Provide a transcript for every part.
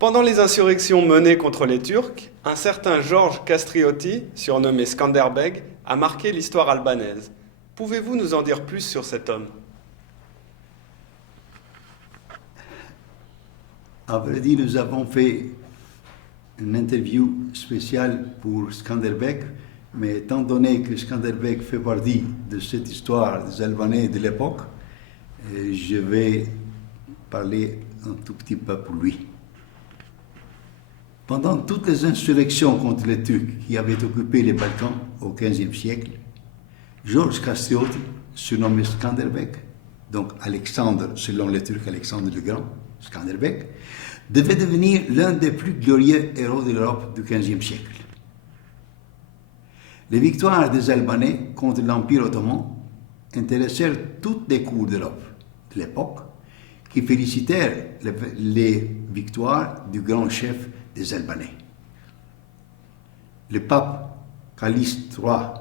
Pendant les insurrections menées contre les Turcs, un certain Georges Kastriotti, surnommé Skanderbeg, a marqué l'histoire albanaise. Pouvez-vous nous en dire plus sur cet homme? À vrai dire, nous avons fait une interview spéciale pour Skanderbeg, mais étant donné que Skanderbeg fait partie de cette histoire des Albanais de l'époque, je vais parler un tout petit peu pour lui. Pendant toutes les insurrections contre les Turcs qui avaient occupé les Balkans au XVe siècle, Georges Kastriotti, surnommé Skanderbeg, donc Alexandre, selon les Turcs, Alexandre le Grand, Skanderbeg, devait devenir l'un des plus glorieux héros de l'Europe du XVe siècle. Les victoires des Albanais contre l'Empire ottoman intéressèrent toutes les cours d'Europe de l'époque, qui félicitèrent les victoires du grand chef des Albanais. Le pape Calice III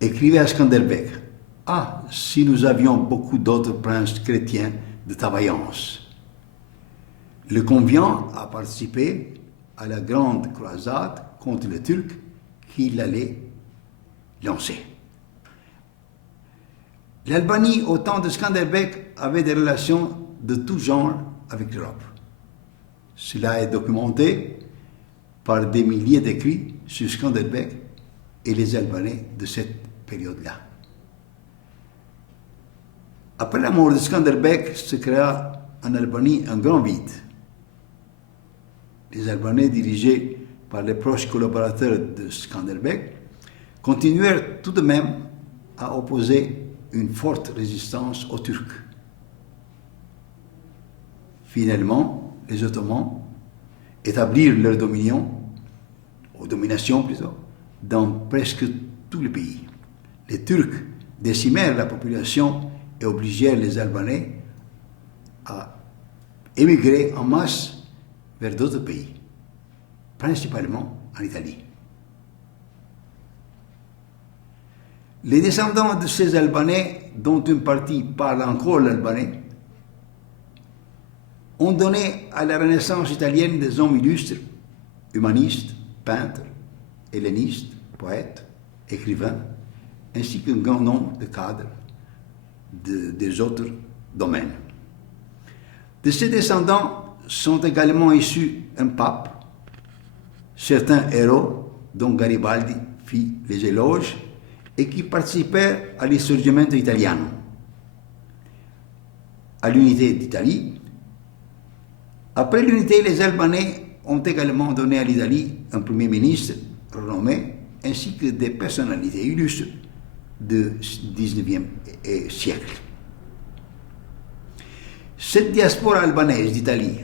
écrivait à Skanderbeg: « Ah, si nous avions beaucoup d'autres princes chrétiens de ta vaillance !» Le convient à participer à la grande croisade contre les Turcs qu'il allait lancer. L'Albanie, au temps de Skanderbeg, avait des relations de tout genre avec l'Europe. Cela est documenté par des milliers d'écrits sur Skanderbeg et les Albanais de cette période-là. Après la mort de Skanderbeg, se créa en Albanie un grand vide. Les Albanais, dirigés par les proches collaborateurs de Skanderbeg, continuèrent tout de même à opposer une forte résistance aux Turcs. Finalement, les Ottomans établirent leur domination plutôt, dans presque tous les pays. Les Turcs décimèrent la population et obligèrent les Albanais à émigrer en masse vers d'autres pays, principalement en Italie. Les descendants de ces Albanais, dont une partie parle encore l'albanais, ont donné à la Renaissance italienne des hommes illustres, humanistes, peintres, hellénistes, poètes, écrivains, ainsi qu'un grand nombre de cadres des autres domaines. De ces descendants sont également issus un pape, certains héros dont Garibaldi fit les éloges et qui participèrent à l'Insurgimento Italiano, à l'unité d'Italie. Après l'unité, les Albanais ont également donné à l'Italie un premier ministre renommé, ainsi que des personnalités illustres du XIXe siècle. Cette diaspora albanaise d'Italie,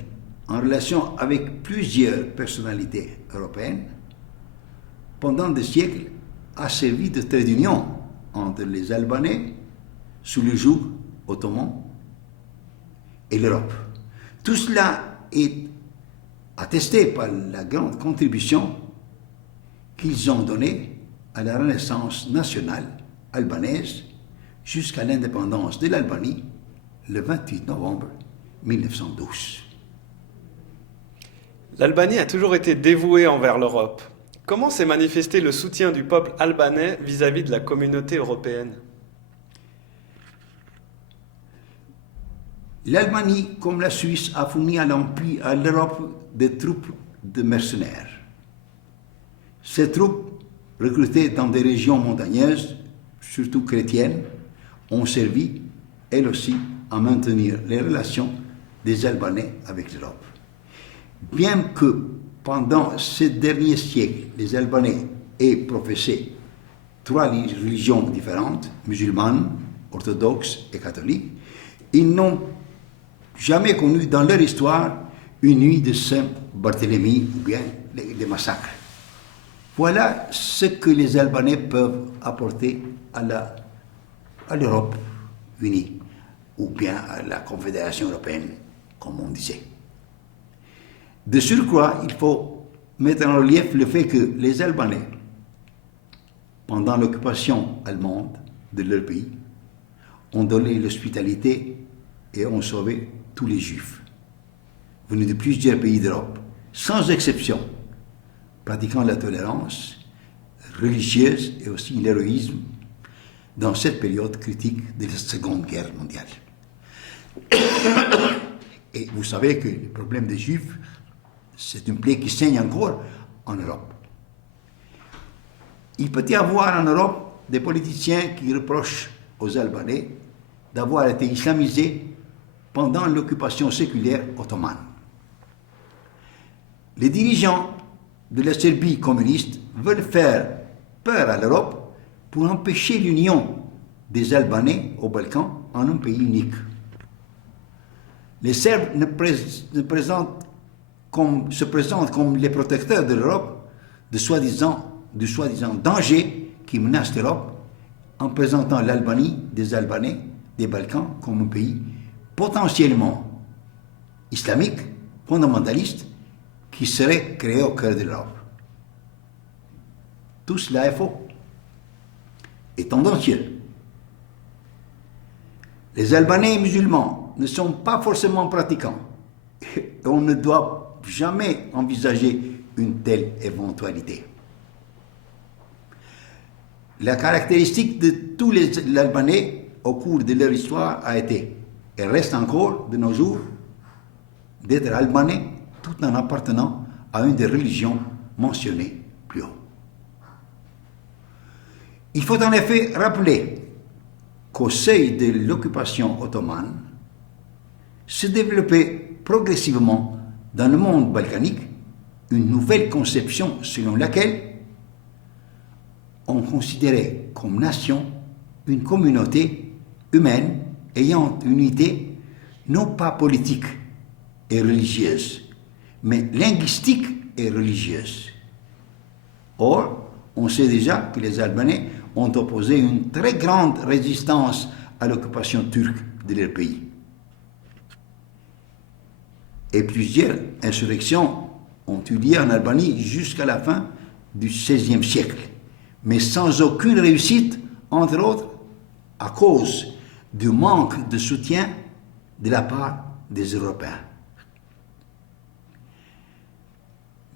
en relation avec plusieurs personnalités européennes, pendant des siècles, a servi de trait d'union entre les Albanais sous le joug ottoman et l'Europe. Tout cela est attesté par la grande contribution qu'ils ont donnée à la Renaissance nationale albanaise jusqu'à l'indépendance de l'Albanie le 28 novembre 1912. L'Albanie a toujours été dévouée envers l'Europe. Comment s'est manifesté le soutien du peuple albanais vis-à-vis de la communauté européenne? L'Albanie, comme la Suisse, a fourni à l'Europe des troupes de mercenaires. Ces troupes, recrutées dans des régions montagneuses, surtout chrétiennes, ont servi, elles aussi, à maintenir les relations des Albanais avec l'Europe. Bien que pendant ces derniers siècles, les Albanais aient professé 3 religions différentes, musulmanes, orthodoxes et catholiques, ils n'ont jamais connu dans leur histoire une nuit de Saint-Barthélemy ou bien des massacres. Voilà ce que les Albanais peuvent apporter à l'Europe unie, ou bien à la Confédération européenne, comme on disait. De surcroît, il faut mettre en relief le fait que les Albanais, pendant l'occupation allemande de leur pays, ont donné l'hospitalité et ont sauvé tous les Juifs. venus de plusieurs pays d'Europe, sans exception, pratiquant la tolérance religieuse et aussi l'héroïsme dans cette période critique de la Seconde Guerre mondiale. Et vous savez que le problème des Juifs, c'est une plaie qui saigne encore en Europe. Il peut y avoir en Europe des politiciens qui reprochent aux Albanais d'avoir été islamisés pendant l'occupation séculaire ottomane. Les dirigeants de la Serbie communiste veulent faire peur à l'Europe pour empêcher l'union des Albanais aux Balkans en un pays unique. Les Serbes se présentent comme les protecteurs de l'Europe du soi-disant danger qui menace l'Europe en présentant l'Albanie des Albanais des Balkans comme un pays potentiellement islamique, fondamentaliste, qui serait créé au cœur de l'Europe. Tout cela est faux et tendancieux. Les Albanais musulmans ne sont pas forcément pratiquants et on ne doit jamais envisager une telle éventualité. La caractéristique de tous les Albanais au cours de leur histoire a été, et reste encore de nos jours, d'être albanais tout en appartenant à une des religions mentionnées plus haut. Il faut en effet rappeler qu'au seuil de l'occupation ottomane se développait progressivement dans le monde balkanique une nouvelle conception selon laquelle on considérait comme nation une communauté humaine ayant une unité non pas politique et religieuse, mais linguistique et religieuse. Or, on sait déjà que les Albanais ont opposé une très grande résistance à l'occupation turque de leur pays. Et plusieurs insurrections ont eu lieu en Albanie jusqu'à la fin du XVIe siècle, mais sans aucune réussite, entre autres, à cause du manque de soutien de la part des Européens.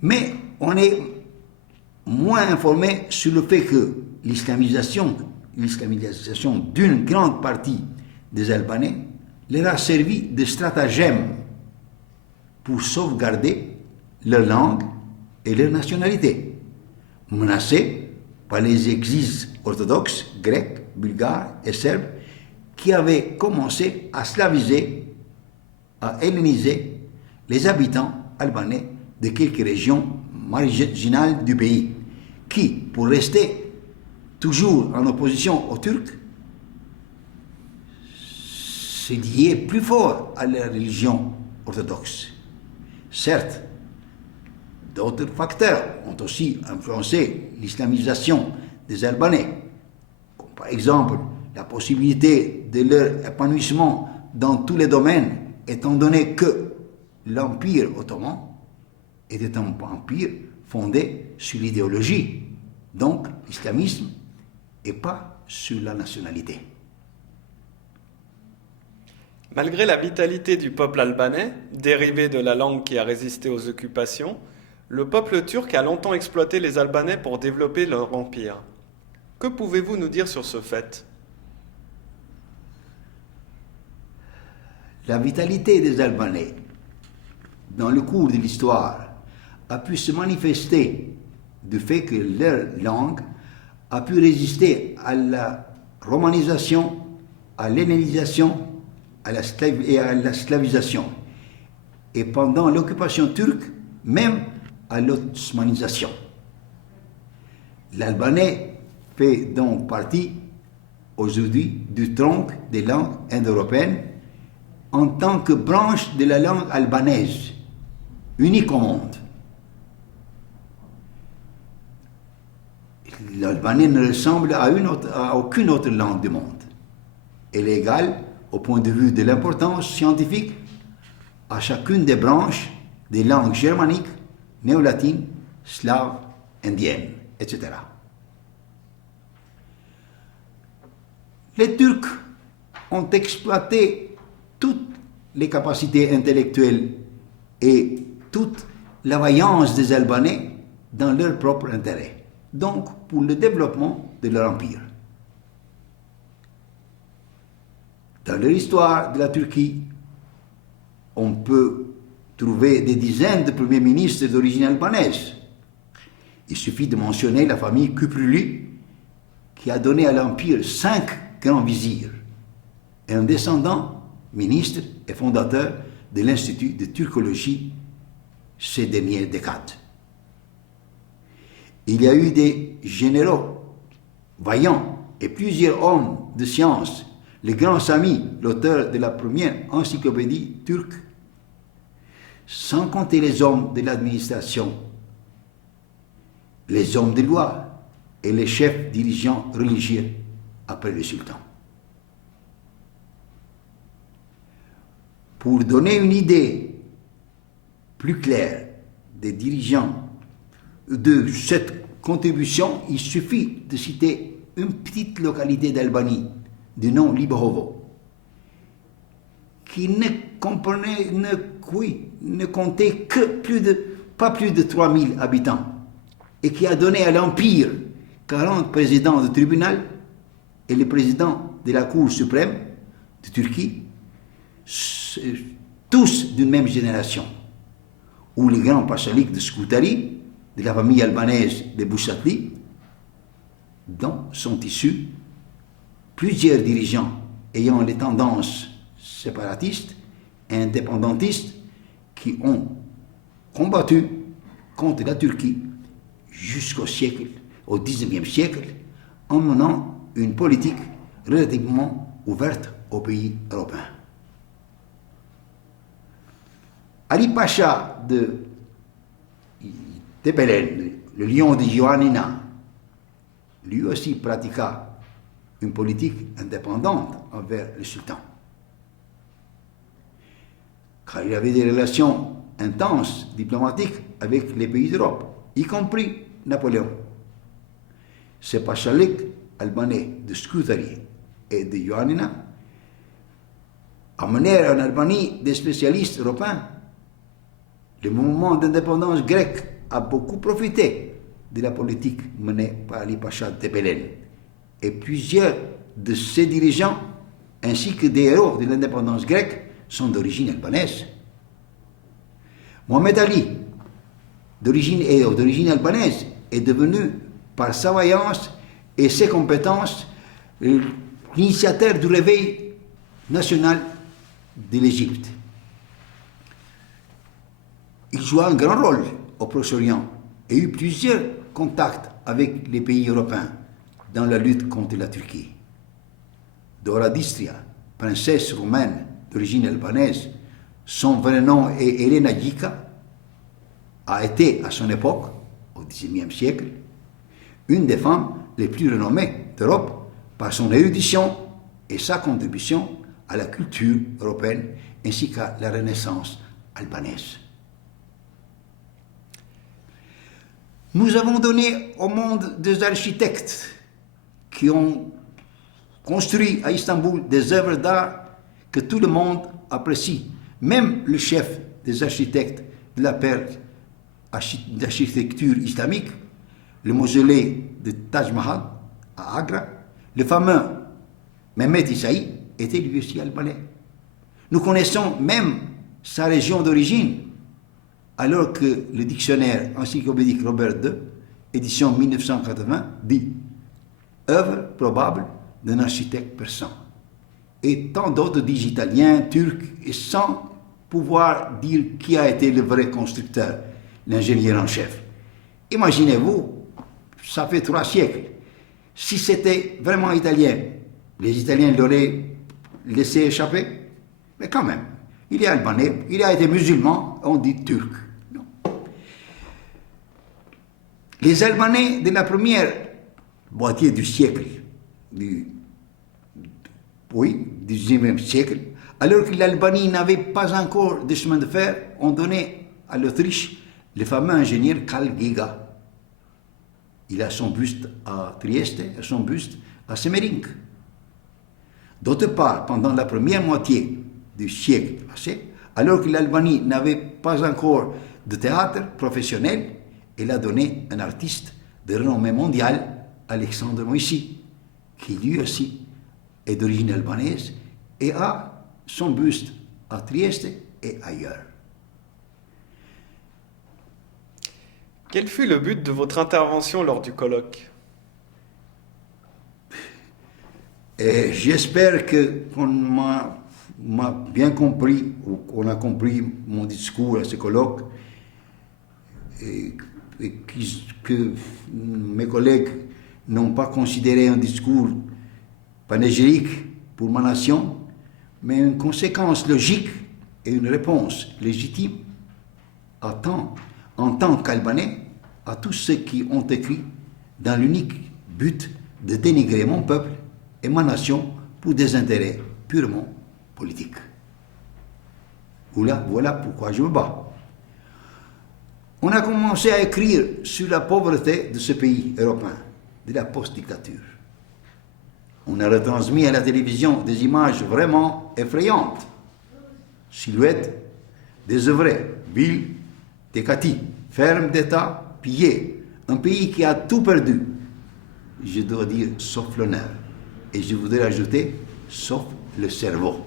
Mais on est moins informé sur le fait que l'islamisation d'une grande partie des Albanais leur a servi de stratagème pour sauvegarder leur langue et leur nationalité, menacés par les exils orthodoxes, grecs, bulgares et serbes qui avaient commencé à slaviser, à helléniser les habitants albanais de quelques régions marginales du pays, qui, pour rester toujours en opposition aux Turcs, se liaient plus fort à la religion orthodoxe. Certes, d'autres facteurs ont aussi influencé l'islamisation des Albanais, comme par exemple la possibilité de leur épanouissement dans tous les domaines, étant donné que l'Empire ottoman était un empire fondé sur l'idéologie, donc l'islamisme, et pas sur la nationalité. Malgré la vitalité du peuple albanais, dérivé de la langue qui a résisté aux occupations, le peuple turc a longtemps exploité les Albanais pour développer leur empire. Que pouvez-vous nous dire sur ce fait ? La vitalité des Albanais, dans le cours de l'histoire, a pu se manifester du fait que leur langue a pu résister à la romanisation, à l'hellénisation et à la slavisation. Et pendant l'occupation turque, même à l'osmanisation. L'albanais fait donc partie aujourd'hui du tronc des langues indo-européennes en tant que branche de la langue albanaise, unique au monde. L'albanais ne ressemble à aucune autre langue du monde. Elle est égale, au point de vue de l'importance scientifique, à chacune des branches des langues germaniques, néo-latines, slaves, indiennes, etc. Les Turcs ont exploité toutes les capacités intellectuelles et toute la vaillance des Albanais dans leur propre intérêt, donc pour le développement de leur empire. Dans leur histoire de la Turquie, on peut trouver des dizaines de premiers ministres d'origine albanaise. Il suffit de mentionner la famille Küprülü, qui a donné à l'empire 5 grands vizirs, et un descendant, ministre et fondateur de l'Institut de turcologie ces dernières décades. Il y a eu des généraux vaillants et plusieurs hommes de science. Le grand Sami, l'auteur de la première encyclopédie turque, sans compter les hommes de l'administration, les hommes de loi et les chefs dirigeants religieux après le sultan. Pour donner une idée plus claire des dirigeants de cette contribution, il suffit de citer une petite localité d'Albanie du nom Libohovo, qui ne comptait que pas plus de 3000 habitants et qui a donné à l'Empire 40 présidents de tribunal et le président de la Cour suprême de Turquie, tous d'une même génération, où les grands pachaliks de Scutari, de la famille albanaise de Bouchatli, dont sont issus plusieurs dirigeants ayant les tendances séparatistes et indépendantistes qui ont combattu contre la Turquie jusqu'au siècle, au XIXe siècle, en menant une politique relativement ouverte aux pays européens. Ali Pacha de Tepelen, le lion de Ioannina, lui aussi pratiqua une politique indépendante envers le sultan. Car il avait des relations intenses, diplomatiques, avec les pays d'Europe, y compris Napoléon. Ces pachaliks albanais de Scutari et de Ioannina amenèrent en Albanie des spécialistes européens. Le mouvement d'indépendance grec a beaucoup profité de la politique menée par Ali Pacha de Tepelen. Et plusieurs de ses dirigeants, ainsi que des héros de l'indépendance grecque, sont d'origine albanaise. Mohamed Ali, d'origine albanaise, est devenu, par sa vaillance et ses compétences, l'initiateur du réveil national de l'Égypte. Il joua un grand rôle au Proche-Orient et eut plusieurs contacts avec les pays européens dans la lutte contre la Turquie. Dora d'Istria, princesse roumaine d'origine albanaise, son vrai nom est Elena Gica, a été à son époque, au XIXe siècle, une des femmes les plus renommées d'Europe par son érudition et sa contribution à la culture européenne ainsi qu'à la Renaissance albanaise. Nous avons donné au monde des architectes qui ont construit à Istanbul des œuvres d'art que tout le monde apprécie. Même le chef des architectes de la père d'architecture islamique, le mausolée de Taj Mahal à Agra, le fameux Mehmet Isaï était lui aussi albanais. Nous connaissons même sa région d'origine, alors que le dictionnaire encyclopédique Robert II, édition 1980, dit « œuvre probable d'un architecte persan ». Et tant d'autres disent italien, turc, et sans pouvoir dire qui a été le vrai constructeur, l'ingénieur en chef. Imaginez-vous, ça fait 3 siècles. Si c'était vraiment italien, les Italiens l'auraient laissé échapper. Mais quand même, il est albanais, il a été musulman, on dit turc. Non. Les Albanais de la première moitié du siècle, du 19e siècle, alors que l'Albanie n'avait pas encore de chemin de fer, ont donné à l'Autriche le fameux ingénieur Karl Giga. Il a son buste à Trieste et son buste à Semmering. D'autre part, pendant la première moitié du siècle passé, Alors que l'Albanie n'avait pas encore de théâtre professionnel, elle a donné un artiste de renommée mondiale, Alexandre Moïsi, qui lui aussi est d'origine albanaise et a son buste à Trieste et ailleurs. Quel fut le but de votre intervention lors du colloque? Et j'espère qu'on m'a bien compris, ou qu'on a compris mon discours à ce colloque, et que mes collègues n'ont pas considéré un discours panégyrique pour ma nation, mais une conséquence logique et une réponse légitime en tant qu'Albanais à tous ceux qui ont écrit dans l'unique but de dénigrer mon peuple et ma nation pour des intérêts purement politiques. Voilà pourquoi je me bats. On a commencé à écrire sur la pauvreté de ce pays européen, de la post-dictature. On a retransmis à la télévision des images vraiment effrayantes. Silhouettes désœuvrées, villes décaties, fermes d'État pillées, un pays qui a tout perdu. Je dois dire, sauf l'honneur. Et je voudrais ajouter, sauf le cerveau.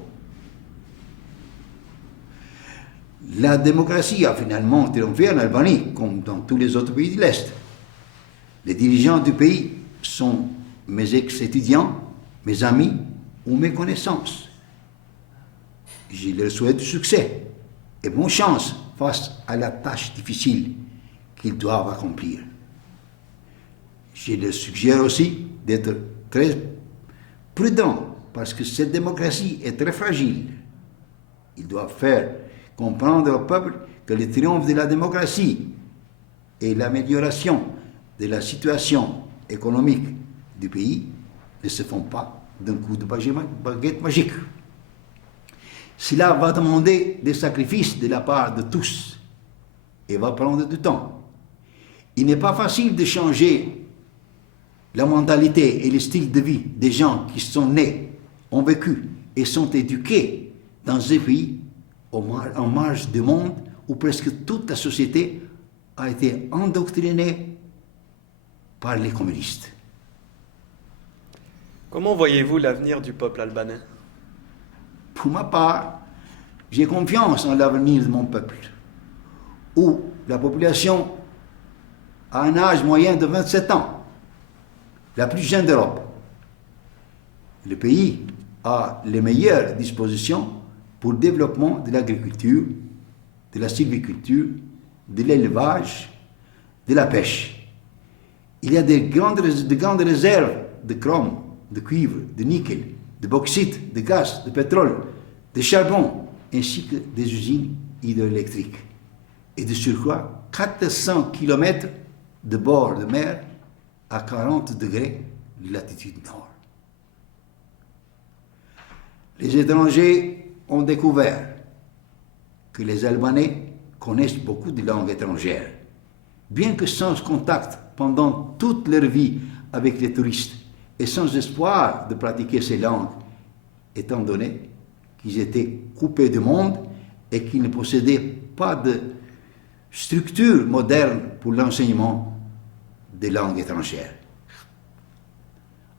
La démocratie a finalement triomphé en Albanie, comme dans tous les autres pays de l'Est. Les dirigeants du pays sont mes ex-étudiants, mes amis ou mes connaissances. Je leur souhaite du succès et bonne chance face à la tâche difficile qu'ils doivent accomplir. Je leur suggère aussi d'être très prudents parce que cette démocratie est très fragile. Ils doivent faire comprendre au peuple que le triomphe de la démocratie et l'amélioration de la situation économique du pays ne se font pas d'un coup de baguette magique. Cela va demander des sacrifices de la part de tous et va prendre du temps. Il n'est pas facile de changer la mentalité et le style de vie des gens qui sont nés, ont vécu et sont éduqués dans un pays en marge du monde où presque toute la société a été endoctrinée par les communistes. Comment voyez-vous l'avenir du peuple albanais? Pour ma part, j'ai confiance en l'avenir de mon peuple, où la population a un âge moyen de 27 ans, la plus jeune d'Europe. Le pays a les meilleures dispositions pour le développement de l'agriculture, de la sylviculture, de l'élevage, de la pêche. Il y a de grandes réserves de chrome, de cuivre, de nickel, de bauxite, de gaz, de pétrole, de charbon, ainsi que des usines hydroélectriques. Et de surcroît, 400 km de bord de mer à 40 degrés de latitude nord. Les étrangers ont découvert que les Albanais connaissent beaucoup de langues étrangères, bien que sans contact pendant toute leur vie avec les touristes et sans espoir de pratiquer ces langues, étant donné qu'ils étaient coupés du monde et qu'ils ne possédaient pas de structure moderne pour l'enseignement des langues étrangères.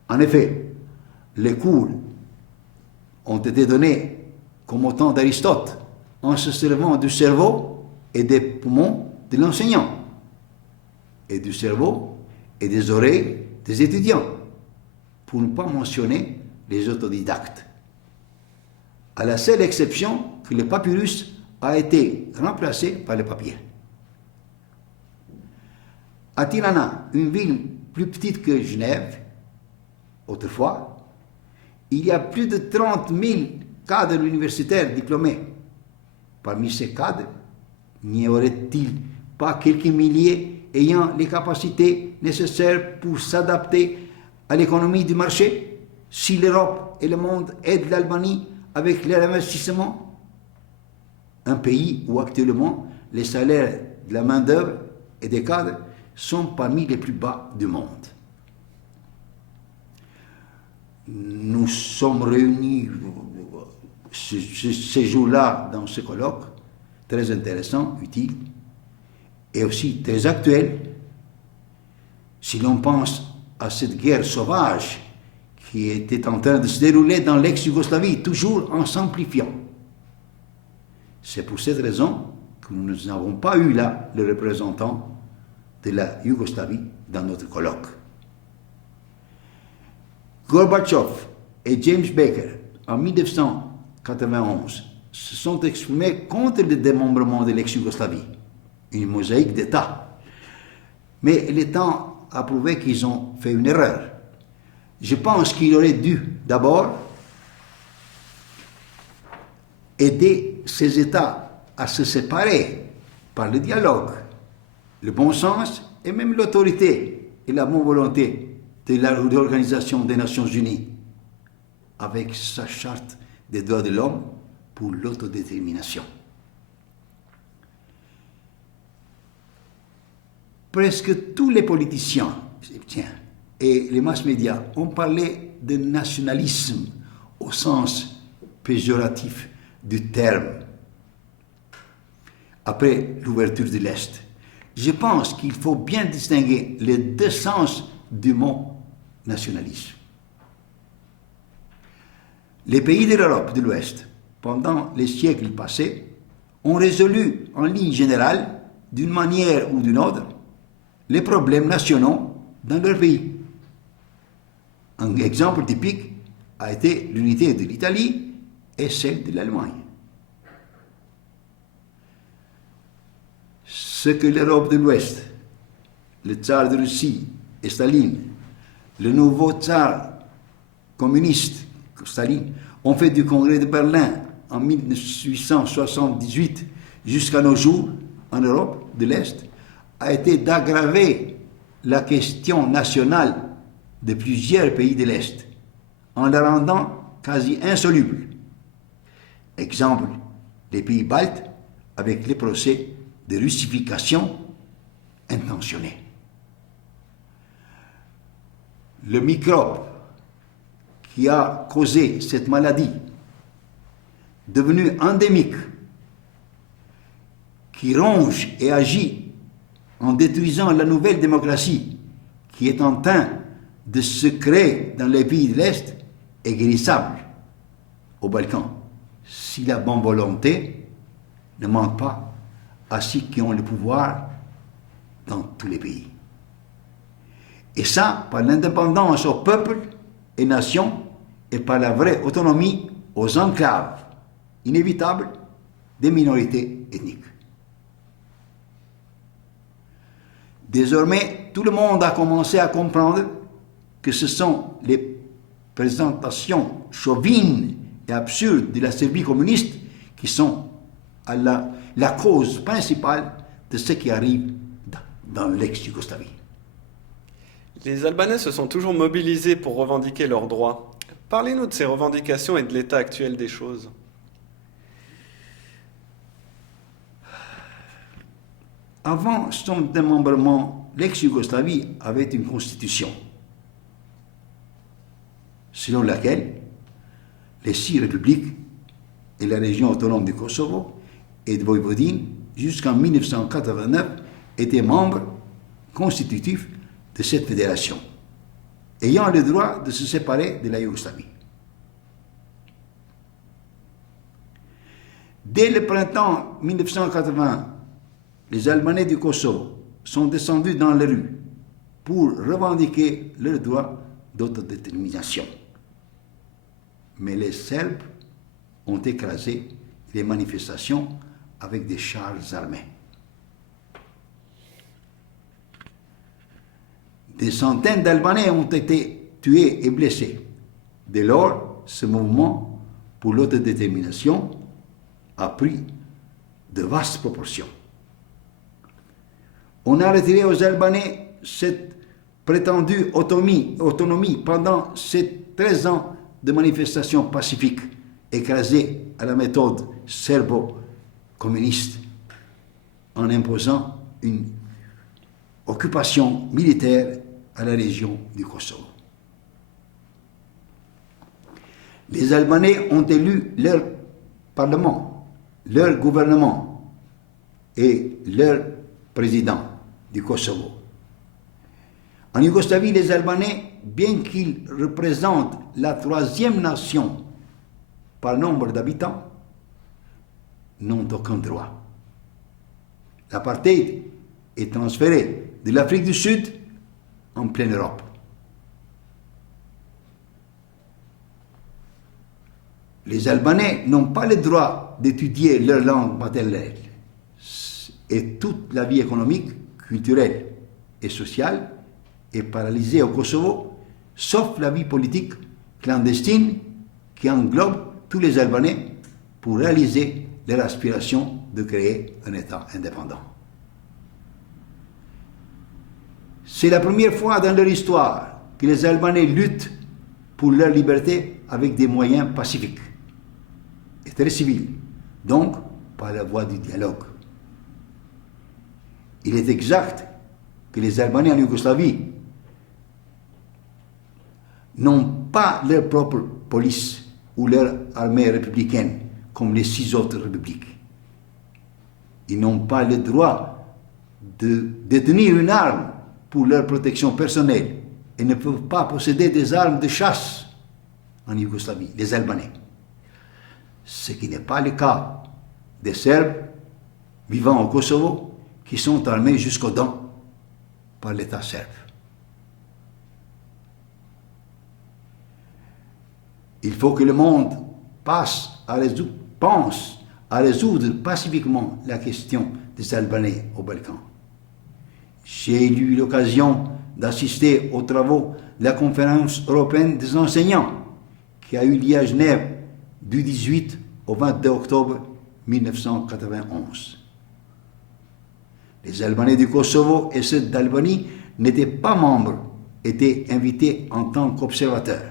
En effet, les cours ont été donnés comme au temps d'Aristote, en se servant du cerveau et des poumons de l'enseignant, et du cerveau et des oreilles des étudiants, pour ne pas mentionner les autodidactes. À la seule exception que le papyrus a été remplacé par le papier. À Tirana, une ville plus petite que Genève, autrefois, il y a plus de 30 000 cadres universitaires diplômés. Parmi ces cadres, n'y aurait-il pas quelques milliers ayant les capacités nécessaires pour s'adapter à l'économie du marché, si l'Europe et le monde aident l'Albanie avec leur investissement? Un pays où actuellement les salaires de la main-d'œuvre et des cadres sont parmi les plus bas du monde. Nous sommes réunis ces jours-là dans ce colloque, très intéressant, utile, et aussi très actuel, si l'on pense à cette guerre sauvage qui était en train de se dérouler dans l'ex-Yougoslavie, toujours en s'amplifiant. C'est pour cette raison que nous n'avons pas eu là le représentant de la Yougoslavie dans notre colloque. Gorbatchev et James Baker, en 1991, se sont exprimés contre le démembrement de l'ex-Yougoslavie, une mosaïque d'États. Mais le temps a prouvé qu'ils ont fait une erreur. Je pense qu'il aurait dû d'abord aider ces États à se séparer par le dialogue, le bon sens et même l'autorité et la bonne volonté de l'Organisation des Nations Unies, avec sa charte des droits de l'homme pour l'autodétermination. Presque tous les politiciens et les mass médias ont parlé de nationalisme au sens péjoratif du terme après l'ouverture de l'Est. Je pense qu'il faut bien distinguer les deux sens du mot nationalisme. Les pays de l'Europe de l'Ouest, pendant les siècles passés, ont résolu en ligne générale, d'une manière ou d'une autre, les problèmes nationaux dans leur pays. Un exemple typique a été l'unité de l'Italie et celle de l'Allemagne. Ce que l'Europe de l'Ouest, le tsar de Russie et Staline, le nouveau tsar communiste, Staline, ont fait du Congrès de Berlin en 1878 jusqu'à nos jours en Europe de l'Est, a été d'aggraver la question nationale de plusieurs pays de l'Est, en la rendant quasi insoluble. Exemple, les pays baltes avec les procès de russification intentionnés. Le microbe qui a causé cette maladie, devenue endémique, qui ronge et agit en détruisant la nouvelle démocratie qui est en train de se créer dans les pays de l'Est, est guérissable aux Balkans, si la bonne volonté ne manque pas à ceux qui ont le pouvoir dans tous les pays. Et ça, par l'indépendance aux peuples et nations, et par la vraie autonomie aux enclaves inévitables des minorités ethniques. Désormais, tout le monde a commencé à comprendre que ce sont les présentations chauvines et absurdes de la Serbie communiste qui sont à la cause principale de ce qui arrive dans l'ex-Yougoslavie. Les Albanais se sont toujours mobilisés pour revendiquer leurs droits. Parlez-nous de ces revendications et de l'état actuel des choses. Avant son démembrement, l'ex-Yougoslavie avait une constitution, selon laquelle les 6 républiques et la région autonome du Kosovo et de Voïvodine, jusqu'en 1989, étaient membres constitutifs de cette fédération, ayant le droit de se séparer de la Yougoslavie. Dès le printemps 1980, les Albanais du Kosovo sont descendus dans les rues pour revendiquer leur droit d'autodétermination. Mais les Serbes ont écrasé les manifestations avec des chars armés. Des centaines d'Albanais ont été tués et blessés. Dès lors, ce mouvement pour l'autodétermination a pris de vastes proportions. On a retiré aux Albanais cette prétendue autonomie pendant ces 13 ans de manifestations pacifiques, écrasées à la méthode serbo-communiste, en imposant une occupation militaire à la région du Kosovo. Les Albanais ont élu leur parlement, leur gouvernement et leur président du Kosovo. En Yougoslavie, les Albanais, bien qu'ils représentent la troisième nation par nombre d'habitants, n'ont aucun droit. L'apartheid est transféré de l'Afrique du Sud en pleine Europe. Les Albanais n'ont pas le droit d'étudier leur langue maternelle et toute la vie économique, culturelle et sociale est paralysée au Kosovo, sauf la vie politique clandestine qui englobe tous les Albanais pour réaliser leur aspiration de créer un État indépendant. C'est la première fois dans leur histoire que les Albanais luttent pour leur liberté avec des moyens pacifiques et très civils, donc par la voie du dialogue. Il est exact que les Albanais en Yougoslavie n'ont pas leur propre police ou leur armée républicaine comme les 6 autres républiques. Ils n'ont pas le droit de détenir une arme pour leur protection personnelle et ne peuvent pas posséder des armes de chasse en Yougoslavie, les Albanais. Ce qui n'est pas le cas des Serbes vivant au Kosovo qui sont armés jusqu'aux dents par l'État serbe. Il faut que le monde pense à résoudre pacifiquement la question des Albanais aux Balkans. J'ai eu l'occasion d'assister aux travaux de la conférence européenne des enseignants qui a eu lieu à Genève du 18 au 22 octobre 1991. Les Albanais du Kosovo et ceux d'Albanie n'étaient pas membres, étaient invités en tant qu'observateurs.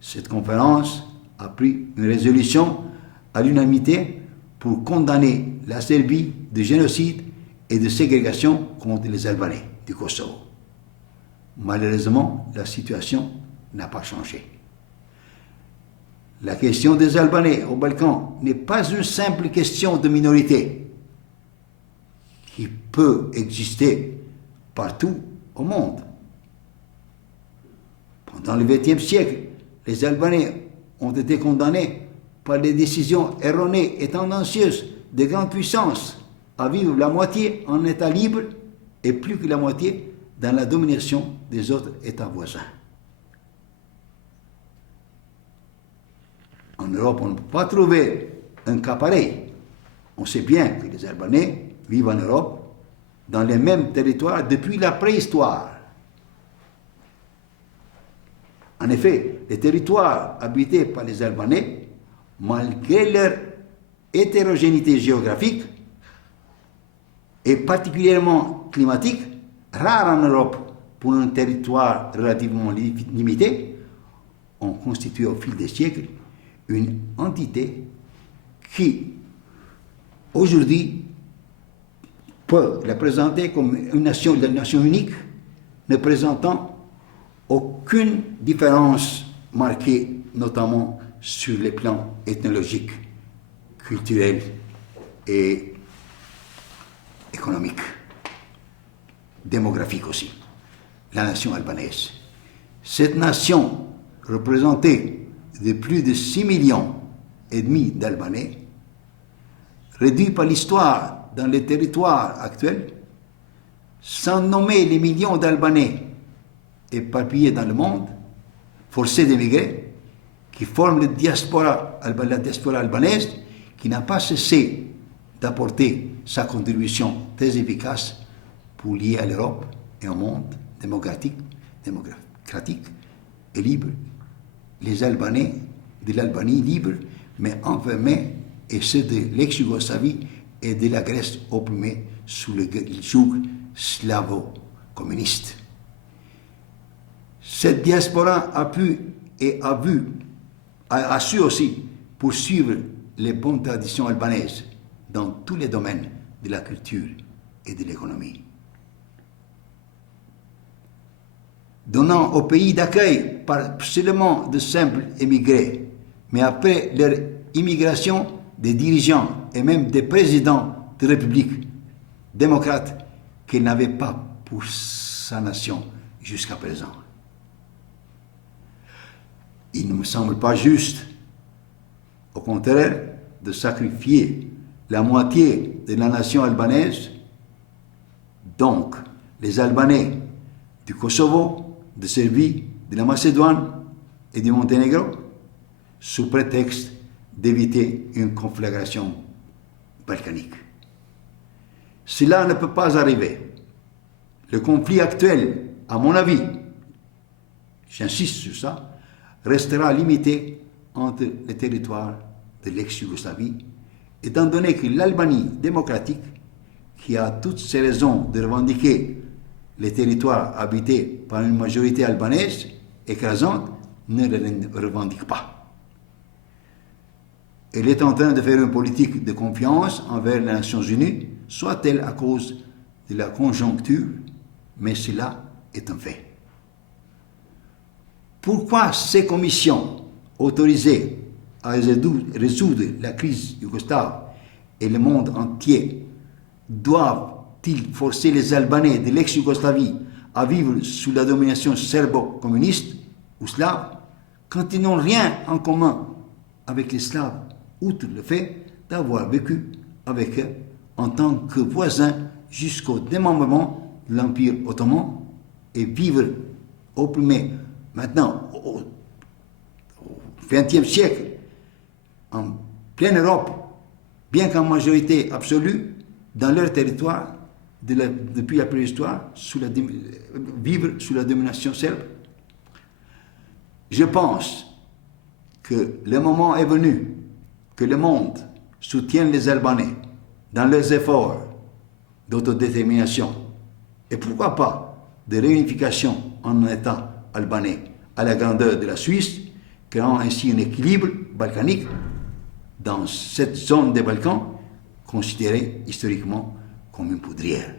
Cette conférence a pris une résolution à l'unanimité pour condamner la Serbie de génocide et de ségrégation contre les Albanais du Kosovo. Malheureusement, la situation n'a pas changé. La question des Albanais aux Balkans n'est pas une simple question de minorité qui peut exister partout au monde. Pendant le XXe siècle, les Albanais ont été condamnés par les décisions erronées et tendancieuses de grandes puissances à vivre la moitié en État libre et plus que la moitié dans la domination des autres États voisins. En Europe, on ne peut pas trouver un cas pareil. On sait bien que les Albanais vivent en Europe dans les mêmes territoires depuis la préhistoire. En effet, les territoires habités par les Albanais, malgré leur hétérogénéité géographique et particulièrement climatique, rare en Europe pour un territoire relativement limité, ont constitué au fil des siècles une entité qui, aujourd'hui, peut la présenter comme une nation unique, ne présentant aucune différence marquée, notamment sur les plans ethnologiques, culturels et économiques, démographiques aussi. La nation albanaise. Cette nation, représentée de plus de 6,5 millions d'Albanais, réduit par l'histoire dans les territoires actuels, sans nommer les millions d'Albanais éparpillés dans le monde, forcés d'émigrer, qui forment la diaspora albanaise, qui n'a pas cessé d'apporter sa contribution très efficace pour lier à l'Europe et au monde démocratique et libre les Albanais de l'Albanie libre, mais enfermés, et ceux de l'ex-Yougoslavie et de la Grèce opprimée sous le joug slavo-communiste. Cette diaspora a su aussi poursuivre les bonnes traditions albanaises dans tous les domaines de la culture et de l'économie. Donnant au pays d'accueil pas seulement de simples émigrés, mais après leur immigration, des dirigeants et même des présidents de républiques démocrates qu'elle n'avait pas pour sa nation jusqu'à présent. Il ne me semble pas juste, au contraire, de sacrifier la moitié de la nation albanaise, donc les Albanais du Kosovo, de Serbie, de la Macédoine et du Monténégro, sous prétexte d'éviter une conflagration balkanique. Cela ne peut pas arriver. Le conflit actuel, à mon avis, j'insiste sur ça, restera limité entre les territoires de l'ex-Yougoslavie, étant donné que l'Albanie démocratique, qui a toutes ses raisons de revendiquer les territoires habités par une majorité albanaise écrasante, ne les revendique pas. Elle est en train de faire une politique de confiance envers les Nations Unies, soit-elle à cause de la conjoncture, mais cela est un fait. Pourquoi ces commissions autorisées à résoudre la crise yougoslave et le monde entier doivent-ils forcer les Albanais de l'ex-Yougoslavie à vivre sous la domination serbo-communiste ou slave quand ils n'ont rien en commun avec les Slaves, outre le fait d'avoir vécu avec eux en tant que voisins jusqu'au démembrement de l'Empire ottoman et vivre opprimés maintenant au XXe siècle en pleine Europe, bien qu'en majorité absolue, dans leur territoire, depuis la préhistoire, vivre sous la domination serbe. Je pense que le moment est venu que le monde soutienne les Albanais dans leurs efforts d'autodétermination et pourquoi pas de réunification en un État albanais à la grandeur de la Suisse, créant ainsi un équilibre balkanique dans cette zone des Balkans considérée historiquement comme une poudrière.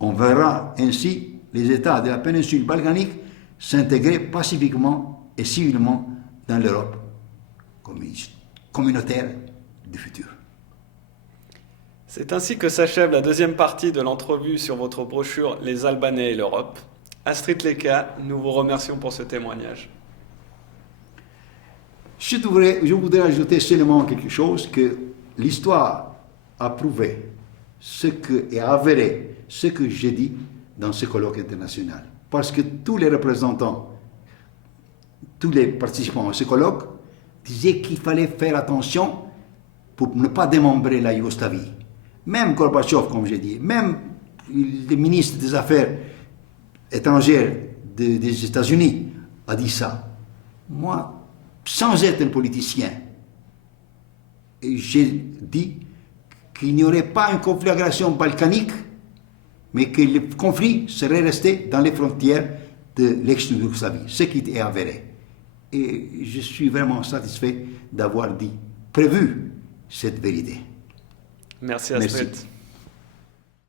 On verra ainsi les États de la péninsule balkanique s'intégrer pacifiquement et civilement dans l'Europe communautaire du futur. C'est ainsi que s'achève la deuxième partie de l'entrevue sur votre brochure Les Albanais et l'Europe. Astrid Leka, nous vous remercions pour ce témoignage. Je voudrais ajouter seulement quelque chose, que l'histoire a prouvé et a avéré ce que j'ai dit dans ce colloque international. Parce que tous les représentants, tous les participants à ce colloque disaient qu'il fallait faire attention pour ne pas démembrer la Yougoslavie. Même Gorbatchev, comme j'ai dit, même le ministre des Affaires étrangères des États-Unis a dit ça. Moi, sans être un politicien, j'ai dit qu'il n'y aurait pas une conflagration balkanique, mais que le conflit serait resté dans les frontières de l'ex-Yougoslavie, ce qui est avéré. Et je suis vraiment satisfait d'avoir prévu cette vérité. Merci Astrid. Merci.